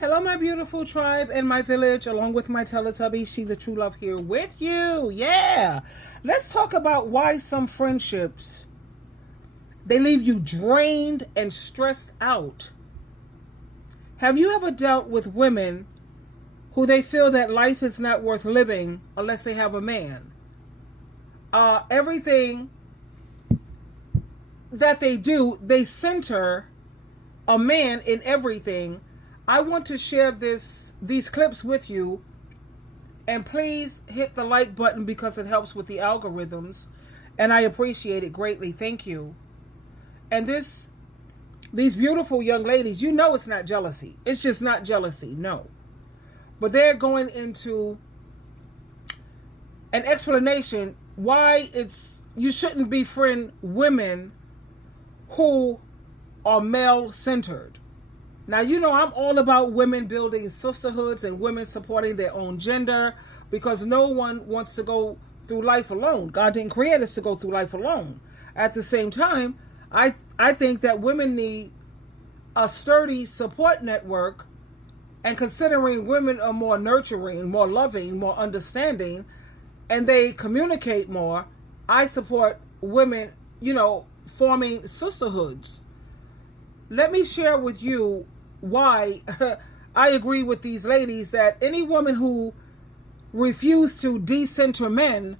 Hello, my beautiful tribe and my village, along with my Teletubby, SheilaTruelove here with you. Yeah. Let's talk about why some friendships, they leave you drained and stressed out. Have you ever dealt with women who they feel that life is not worth living unless they have a man? Everything that they do, they center a man in everything. I want to share these clips with you, and please hit the like button because it helps with the algorithms, and I appreciate it greatly. Thank you. And these beautiful young ladies, you know it's not jealousy. It's just not jealousy, no. But they're going into an explanation why you shouldn't befriend women who are male-centered. Now, you know, I'm all about women building sisterhoods and women supporting their own gender, because no one wants to go through life alone. God didn't create us to go through life alone. At the same time, I think that women need a sturdy support network, and considering women are more nurturing, more loving, more understanding, and they communicate more, I support women, forming sisterhoods. Let me share with you why I agree with these ladies that any woman who refuses to decenter men,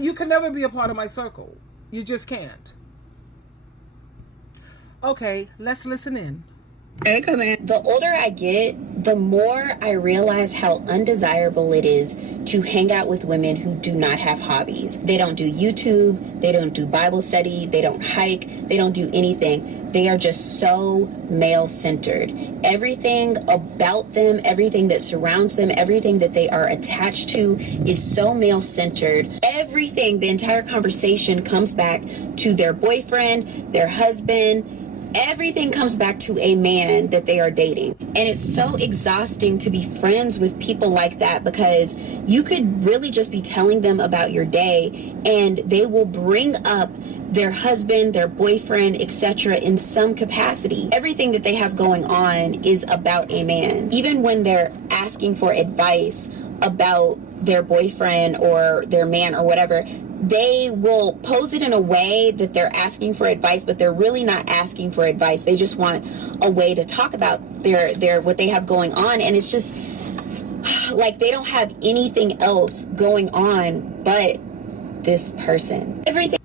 you can never be a part of my circle. You just can't. Okay, let's listen in. The older I get, the more I realize how undesirable it is to hang out with women who do not have hobbies. They don't do YouTube, they don't do Bible study, they don't hike, they don't do anything. They are just so male-centered. Everything about them, everything that surrounds them, everything that they are attached to is so male-centered. Everything, the entire conversation comes back to their boyfriend, their husband. Everything comes back to a man that they are dating. And it's so exhausting to be friends with people like that, because you could really just be telling them about your day and they will bring up their husband, their boyfriend, etc. in some capacity. Everything that they have going on is about a man. Even when they're asking for advice about their boyfriend or their man or whatever, they will pose it in a way that they're asking for advice, but they're really not asking for advice. They just want a way to talk about their what they have going on. And it's just like they don't have anything else going on but this person. Everything.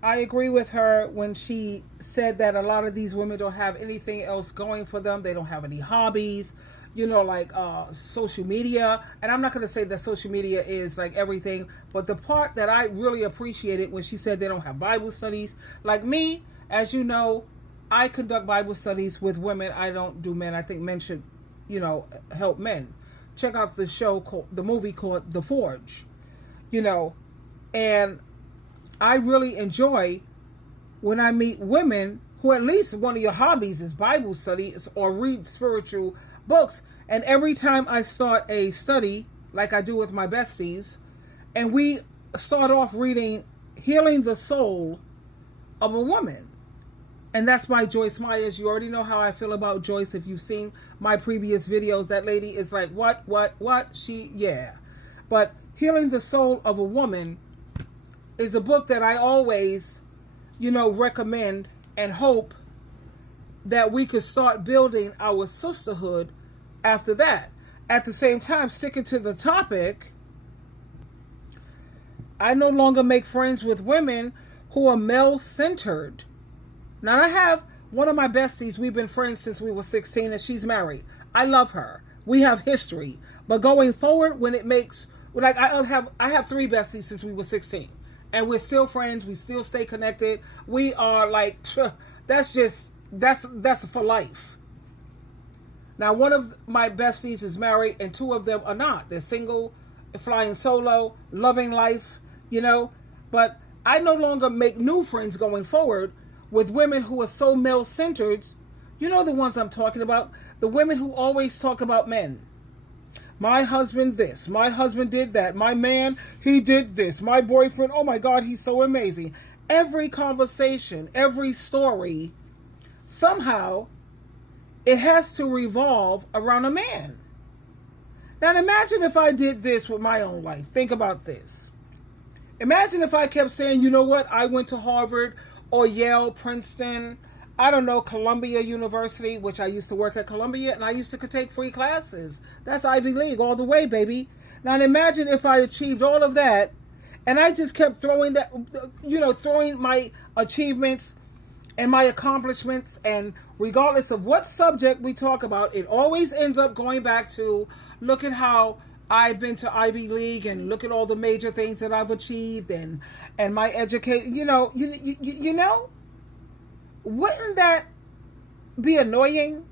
I agree with her when she said that a lot of these women don't have anything else going for them. They don't have any hobbies, like social media. And I'm not going to say that social media is like everything, but the part that I really appreciated when she said they don't have Bible studies. Like me, as you know, I conduct Bible studies with women. I don't do men. I think men should, help men. Check out the movie called The Forge, and I really enjoy when I meet women who at least one of your hobbies is Bible study or read spiritual books. And every time I start a study, like I do with my besties, and we start off reading Healing the Soul of a Woman. And that's by Joyce Myers. You already know how I feel about Joyce. If you've seen my previous videos, that lady is like, what? Yeah. But Healing the Soul of a Woman is a book that I always, recommend and hope that we could start building our sisterhood after that. At the same time, sticking to the topic, I no longer make friends with women who are male-centered. Now, I have one of my besties. We've been friends since we were 16, and she's married. I love her. We have history. But going forward, when it makes, like, I have 3 besties since we were 16. And we're still friends. We still stay connected. We are like, that's for life. Now, one of my besties is married and 2 of them are not. They're single, flying solo, loving life, But I no longer make new friends going forward with women who are so male-centered. You know the ones I'm talking about. The women who always talk about men. My husband this, my husband did that, my man, he did this, my boyfriend, oh my God, he's so amazing. Every conversation, every story, somehow it has to revolve around a man. Now imagine if I did this with my own life. Think about this. Imagine if I kept saying, you know what, I went to Harvard or Yale, Princeton, I don't know, Columbia University, which I used to work at Columbia, and I used to take free classes. That's Ivy League all the way, baby. Now imagine if I achieved all of that, and I just kept throwing that, throwing my achievements and my accomplishments, and regardless of what subject we talk about, it always ends up going back to, look at how I've been to Ivy League, and look at all the major things that I've achieved, and my education. Wouldn't that be annoying?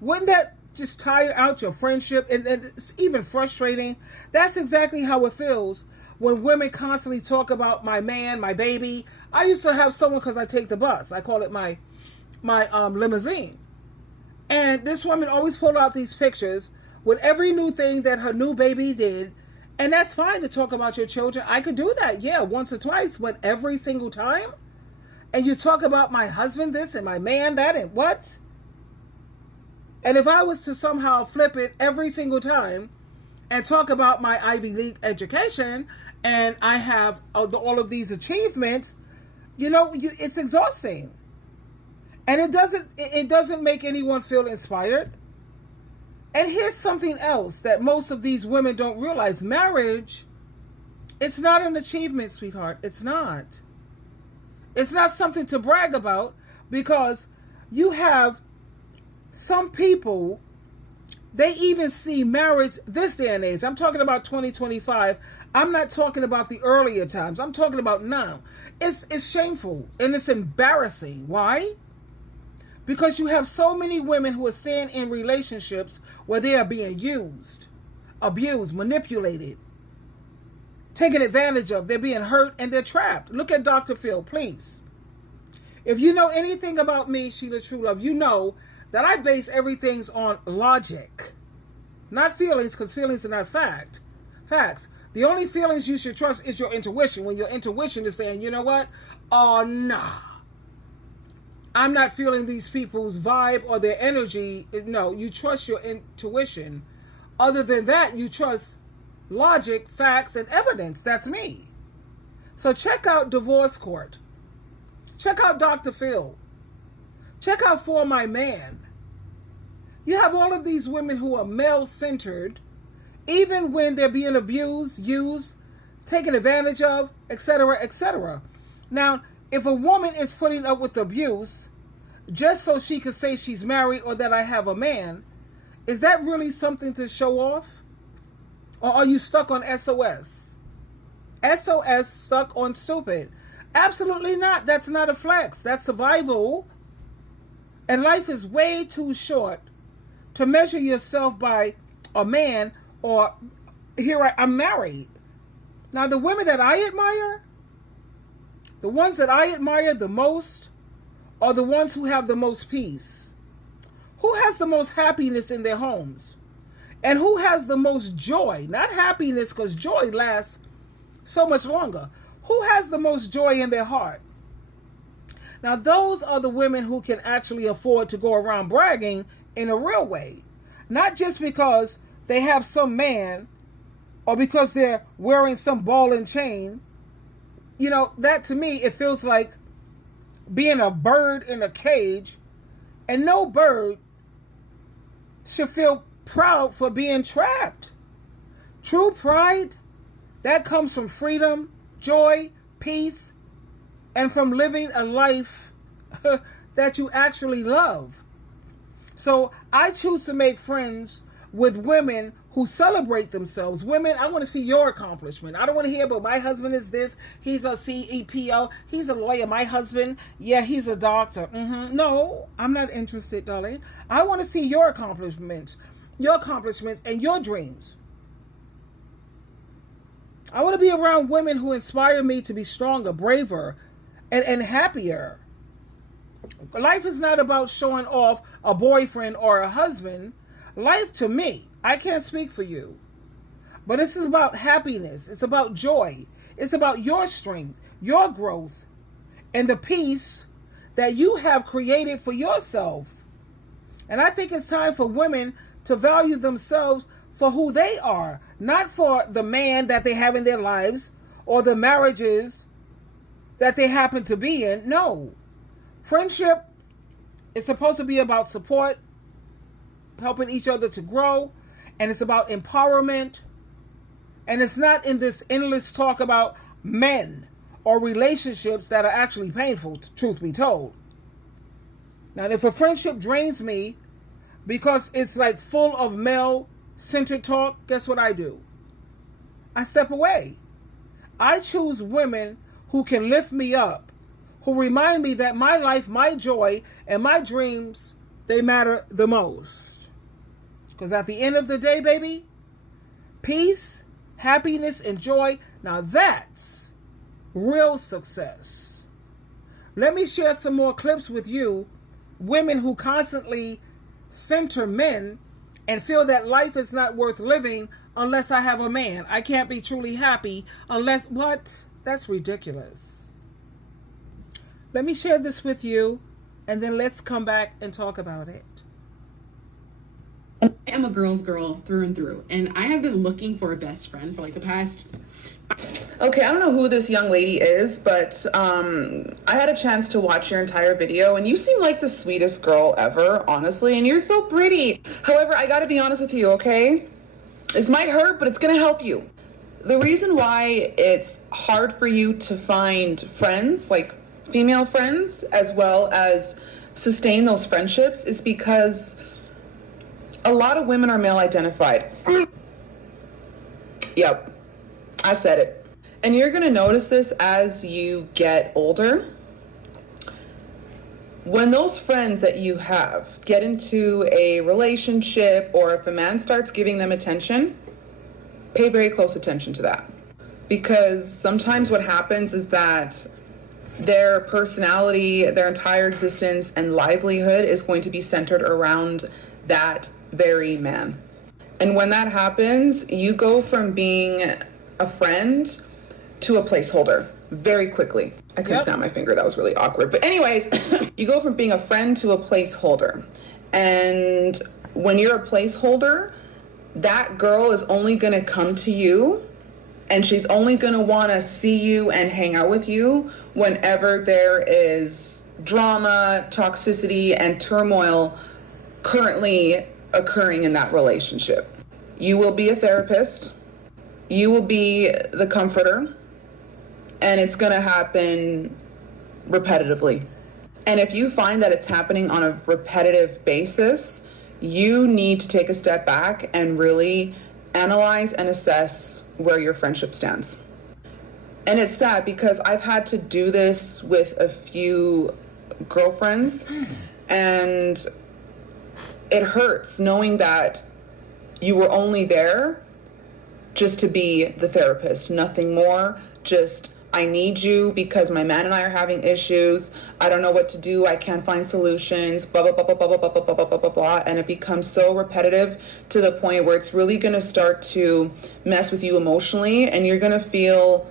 Wouldn't that just tire out your friendship? And it's even frustrating. That's exactly how it feels when women constantly talk about my man, my baby. I used to have someone, because I take the bus, I call it my limousine. And this woman always pulled out these pictures with every new thing that her new baby did. And that's fine to talk about your children. I could do that, yeah, once or twice, but every single time? And you talk about my husband this and my man that and what? And if I was to somehow flip it every single time and talk about my Ivy League education, and I have all of these achievements, it's exhausting. And it doesn't make anyone feel inspired. And here's something else that most of these women don't realize. Marriage, it's not an achievement, sweetheart. It's not. It's not something to brag about, because you have some people, they even see marriage this day and age. I'm talking about 2025. I'm not talking about the earlier times. I'm talking about now. It's shameful and it's embarrassing. Why? Because you have so many women who are staying in relationships where they are being used, abused, manipulated, taken advantage of. They're being hurt and they're trapped. Look at Dr. Phil, please. If you know anything about me, SheilaTruelove, you know that I base everything on logic, not feelings, because feelings are not facts. The only feelings you should trust is your intuition. When your intuition is saying, you know what? Oh, nah. I'm not feeling these people's vibe or their energy. No, you trust your intuition. Other than that, you trust logic, facts, and evidence. That's me. So check out Divorce Court. Check out Dr. Phil. Check out For My Man. You have all of these women who are male-centered, even when they're being abused, used, taken advantage of, etc., etc. Now, if a woman is putting up with abuse just so she can say she's married or that I have a man, is that really something to show off? Or are you stuck on SOS? SOS, stuck on stupid. Absolutely not. That's not a flex. That's survival. And life is way too short to measure yourself by a man or I'm married. Now, the women that I admire, the ones that I admire the most are the ones who have the most peace. Who has the most happiness in their homes? And who has the most joy? Not happiness, because joy lasts so much longer. Who has the most joy in their heart? Now, those are the women who can actually afford to go around bragging in a real way. Not just because they have some man or because they're wearing some ball and chain. That to me, it feels like being a bird in a cage, and no bird should feel proud for being trapped. True pride, that comes from freedom, joy, peace, and from living a life that you actually love. So I choose to make friends with women who celebrate themselves. Women, I want to see your accomplishment. I don't want to hear about my husband is this, he's a CEPO, he's a lawyer. My husband, yeah, he's a doctor. No, I'm not interested, darling. I want to see your accomplishments and your dreams. I want to be around women who inspire me to be stronger, braver, and happier. Life is not about showing off a boyfriend or a husband. Life, to me, I can't speak for you, but this is about happiness. It's about joy. It's about your strength, your growth, and the peace that you have created for yourself. And I think it's time for women to value themselves for who they are, not for the man that they have in their lives or the marriages that they happen to be in. No. Friendship is supposed to be about support, helping each other to grow, and it's about empowerment. And it's not in this endless talk about men or relationships that are actually painful, truth be told. Now, if a friendship drains me because it's like full of male-centered talk, guess what I do? I step away. I choose women who can lift me up, who remind me that my life, my joy, and my dreams, they matter the most. Because at the end of the day, baby, peace, happiness, and joy, now that's real success. Let me share some more clips with you. Women who constantly center men and feel that life is not worth living unless I have a man. I can't be truly happy unless, what? That's ridiculous. Let me share this with you, and then let's come back and talk about it. I am a girl's girl through and through, and I have been looking for a best friend for like the past... Okay, I don't know who this young lady is, but I had a chance to watch your entire video, and you seem like the sweetest girl ever, honestly, and you're so pretty. However, I gotta be honest with you, okay? This might hurt, but it's gonna help you. The reason why it's hard for you to find friends, like female friends, as well as sustain those friendships is because a lot of women are male identified. Yep, I said it. And you're gonna notice this as you get older. When those friends that you have get into a relationship, or if a man starts giving them attention, pay very close attention to that. Because sometimes what happens is that their personality, their entire existence and livelihood is going to be centered around that very man. And when that happens, you go from being a friend to a placeholder very quickly. I couldn't snap my finger, that was really awkward. But anyways, you go from being a friend to a placeholder. And when you're a placeholder, that girl is only gonna come to you, and she's only gonna wanna see you and hang out with you whenever there is drama, toxicity, and turmoil currently occurring in that relationship. You will be a therapist, you will be the comforter, and it's gonna happen repetitively. And if you find that it's happening on a repetitive basis, you need to take a step back and really analyze and assess where your friendship stands. And it's sad because I've had to do this with a few girlfriends, and it hurts knowing that you were only there just to be the therapist, nothing more, just I need you because my man and I are having issues. I don't know what to do. I can't find solutions, blah, blah, blah, blah, blah, blah, blah, blah, blah, blah, blah, blah. And it becomes so repetitive to the point where it's really going to start to mess with you emotionally, and you're going to feel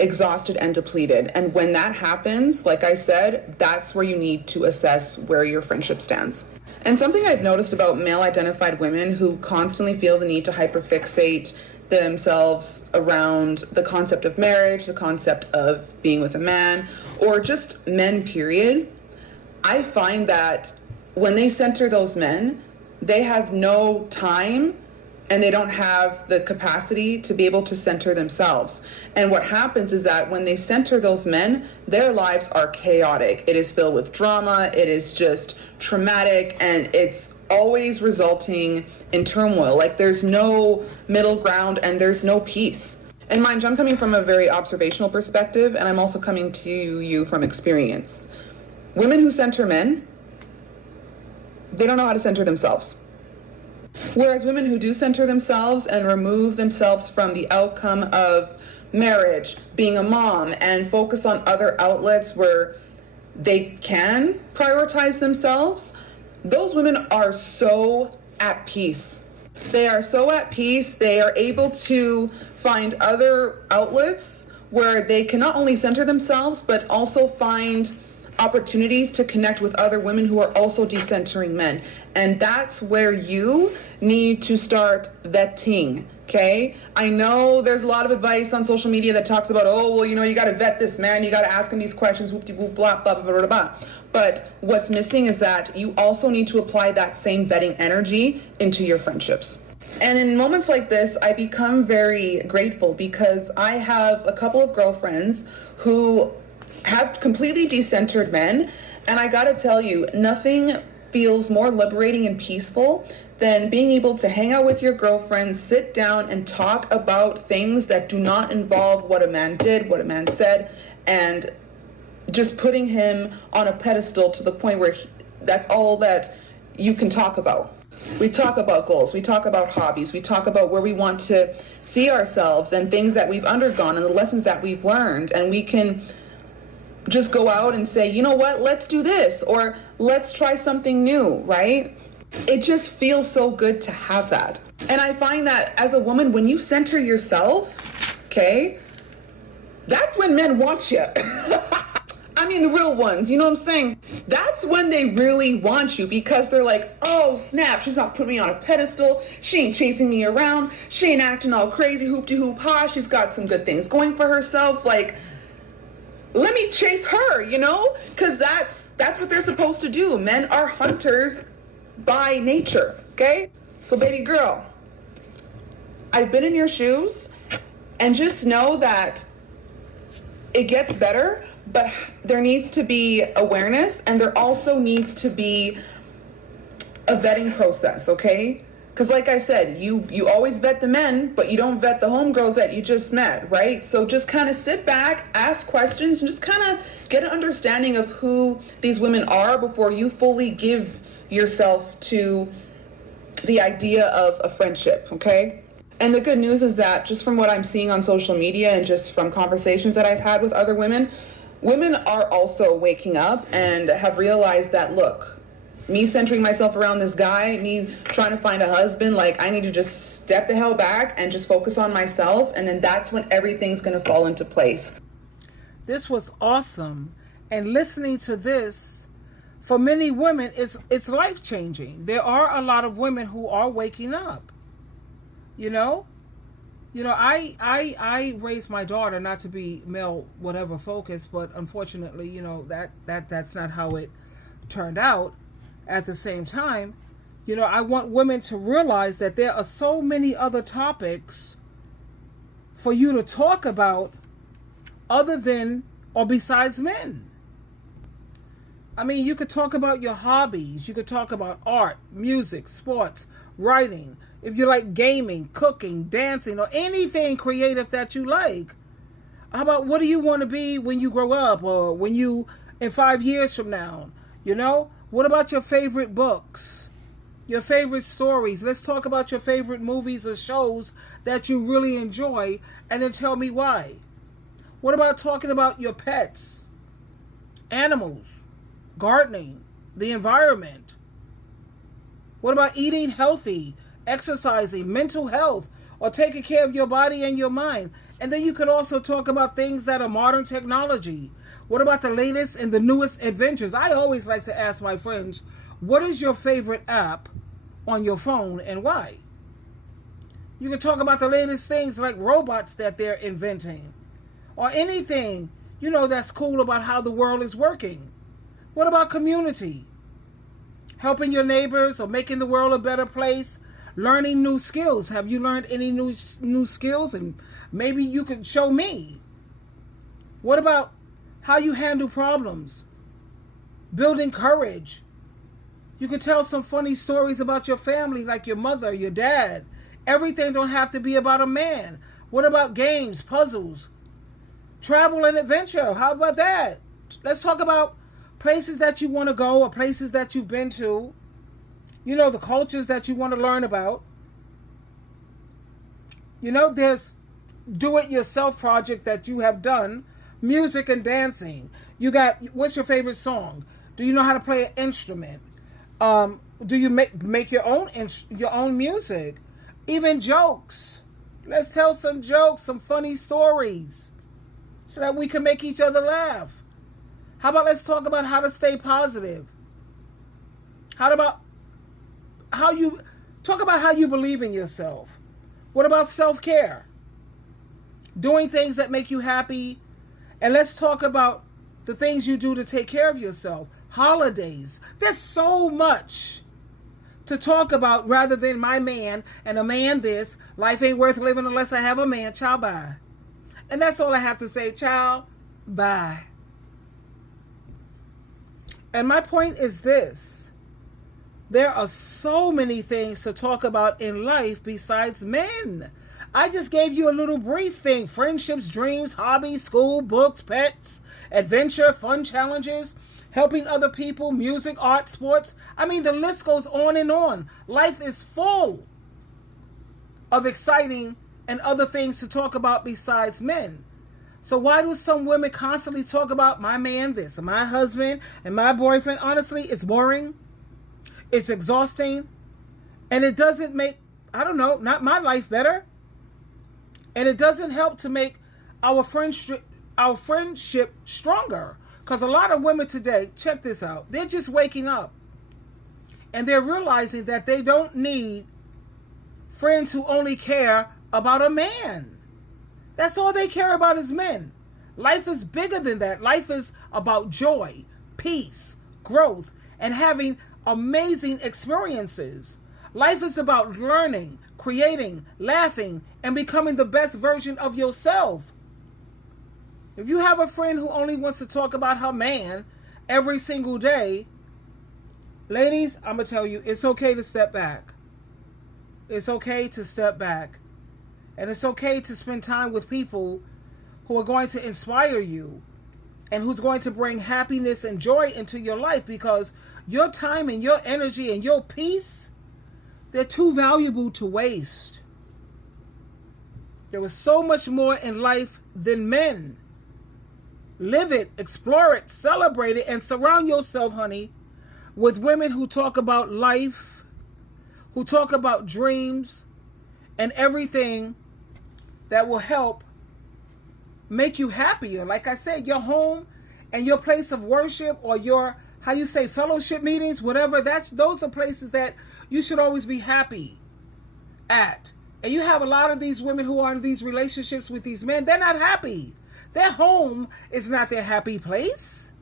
exhausted and depleted. And when that happens, like I said, that's where you need to assess where your friendship stands. And something I've noticed about male-identified women who constantly feel the need to hyperfixate themselves around the concept of marriage, the concept of being with a man, or just men, period, I find that when they center those men, they have no time and they don't have the capacity to be able to center themselves. And what happens is that when they center those men, their lives are chaotic. It is filled with drama, it is just traumatic, and it's always resulting in turmoil. Like there's no middle ground and there's no peace. And mind you, I'm coming from a very observational perspective, and I'm also coming to you from experience. Women who center men, they don't know how to center themselves. Whereas women who do center themselves and remove themselves from the outcome of marriage, being a mom, and focus on other outlets where they can prioritize themselves, those women are so at peace. They are so at peace. They are able to find other outlets where they can not only center themselves, but also find opportunities to connect with other women who are also decentering men. And that's where you need to start vetting. Okay, I know there's a lot of advice on social media that talks about, oh, well, you got to vet this man, you got to ask him these questions, whoop-de-whoop, blah, blah, blah, blah, blah. But what's missing is that you also need to apply that same vetting energy into your friendships. And in moments like this, I become very grateful because I have a couple of girlfriends who have completely decentered men. And I got to tell you, nothing feels more liberating and peaceful than being able to hang out with your girlfriend, sit down and talk about things that do not involve what a man did, what a man said, and just putting him on a pedestal to the point where that's all that you can talk about. We talk about goals, we talk about hobbies, we talk about where we want to see ourselves and things that we've undergone and the lessons that we've learned, and we can just go out and say, you know what, let's do this, or let's try something new, right? It just feels so good to have that. And I find that as a woman, when you center yourself, okay, that's when men want you. I mean, the real ones, you know what I'm saying? That's when they really want you, because they're like, oh, snap, she's not putting me on a pedestal. She ain't chasing me around. She ain't acting all crazy, hoop-de-hoop-ha. She's got some good things going for herself. Like, let me chase her, because that's what they're supposed to do. Men are hunters by nature, okay? So baby girl, I've been in your shoes, and just know that it gets better, but there needs to be awareness, and there also needs to be a vetting process, okay? Because like I said, you always vet the men, but you don't vet the homegirls that you just met, right? So just kind of sit back, ask questions, and just kind of get an understanding of who these women are before you fully give yourself to the idea of a friendship, okay? And the good news is that just from what I'm seeing on social media and just from conversations that I've had with other women, women are also waking up and have realized that, look, me centering myself around this guy, me trying to find a husband, like, I need to just step the hell back and just focus on myself, and then that's when everything's going to fall into place. This was awesome. And listening to this, for many women, it's life-changing. There are a lot of women who are waking up. I raised my daughter not to be male whatever focused, but unfortunately, that's not how it turned out. At the same time, I want women to realize that there are so many other topics for you to talk about other than or besides men. I mean, you could talk about your hobbies. You could talk about art, music, sports, writing. If you like gaming, cooking, dancing, or anything creative that you like. How about what do you want to be when you grow up, or when you, in 5 years from now? What about your favorite books? Your favorite stories? Let's talk about your favorite movies or shows that you really enjoy, and then tell me why. What about talking about your pets, animals, gardening, the environment? What about eating healthy, exercising, mental health, or taking care of your body and your mind? And then you could also talk about things that are modern technology. What about the latest and the newest adventures? I always like to ask my friends, what is your favorite app on your phone and why? You can talk about the latest things like robots that they're inventing, or anything, that's cool about how the world is working. What about community? Helping your neighbors or making the world a better place? Learning new skills. Have you learned any new skills? And maybe you could show me. What about how you handle problems? Building courage. You could tell some funny stories about your family, like your mother, your dad. Everything don't have to be about a man. What about games, puzzles, travel and adventure? How about that? Let's talk about places that you want to go, or places that you've been to. The cultures that you want to learn about. There's do-it-yourself project that you have done. Music and dancing. You got, what's your favorite song? Do you know how to play an instrument? Do you make your own music? Even jokes. Let's tell some jokes, some funny stories, so that we can make each other laugh. How about let's talk about how to stay positive? How about how you talk about how you believe in yourself? What about self-care? Doing things that make you happy. And let's talk about the things you do to take care of yourself. Holidays. There's so much to talk about rather than my man and a man this. Life ain't worth living unless I have a man. Ciao, bye. And that's all I have to say. Ciao, bye. And my point is this. There are so many things to talk about in life besides men. I just gave you a little brief thing. Friendships, dreams, hobbies, school, books, pets, adventure, fun challenges, helping other people, music, art, sports. I mean, the list goes on and on. Life is full of exciting and other things to talk about besides men. So why do some women constantly talk about my man this, and my husband, and my boyfriend? Honestly, it's boring. It's exhausting. And it doesn't make, I don't know, not my life better. And it doesn't help to make our friendship stronger. Because a lot of women today, check this out, they're just waking up. And they're realizing that they don't need friends who only care about a man. That's all they care about is men. Life is bigger than that. Life is about joy, peace, growth, and having amazing experiences. Life is about learning, creating, laughing, and becoming the best version of yourself. If you have a friend who only wants to talk about her man every single day, ladies, I'm going to tell you, it's okay to step back. It's okay to step back. And it's okay to spend time with people who are going to inspire you and who's going to bring happiness and joy into your life, because your time and your energy and your peace, they're too valuable to waste. There is so much more in life than men. Live it, explore it, celebrate it, and surround yourself, honey, with women who talk about life, who talk about dreams, and everything that will help make you happier. Like I said, your home and your place of worship, or your, how you say, fellowship meetings, whatever, those are places that you should always be happy at. And you have a lot of these women who are in these relationships with these men, they're not happy. Their home is not their happy place.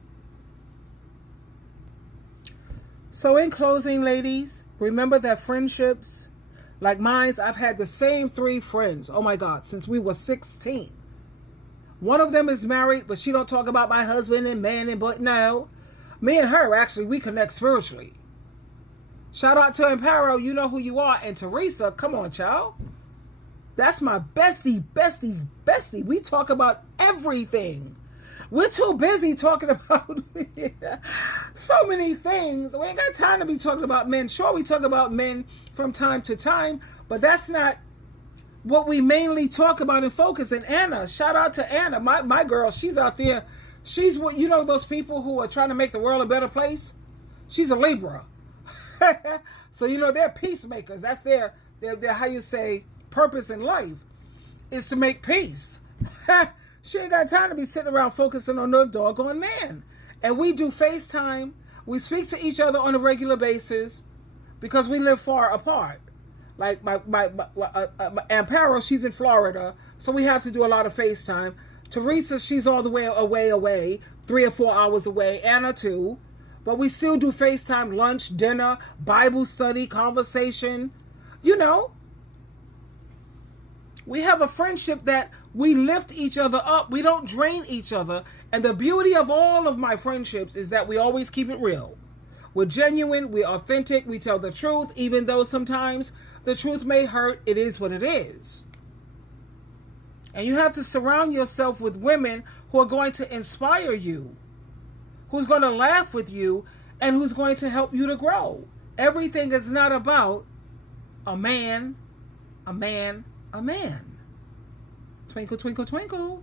So in closing, ladies, remember that friendships like mine, I've had the same 3 friends, oh my God, since we were 16. One of them is married, but she don't talk about my husband and man and but no. Me and her, actually, we connect spiritually. Shout out to Amparo, you know who you are. And Teresa, come on, child. That's my bestie. We talk about everything. We're too busy talking about so many things. We ain't got time to be talking about men. Sure, we talk about men from time to time, but that's not what we mainly talk about and focus. And Anna, shout out to Anna, my girl. She's out there. She's what, you know, those people who are trying to make the world a better place. She's a Libra. So, you know, they're peacemakers. That's their how you say, purpose in life is to make peace. She ain't got time to be sitting around focusing on no doggone man. And we do FaceTime. We speak to each other on a regular basis because we live far apart. Like my Amparo, she's in Florida, so we have to do a lot of FaceTime. Teresa, she's all the way away, 3 or 4 hours away. Anna too. But we still do FaceTime, lunch, dinner, Bible study, conversation. You know, we have a friendship that we lift each other up. We don't drain each other. And the beauty of all of my friendships is that we always keep it real. We're genuine, we're authentic, we tell the truth, even though sometimes the truth may hurt. It is what it is. And you have to surround yourself with women who are going to inspire you, who's going to laugh with you, and who's going to help you to grow. Everything is not about a man. Twinkle, twinkle, twinkle.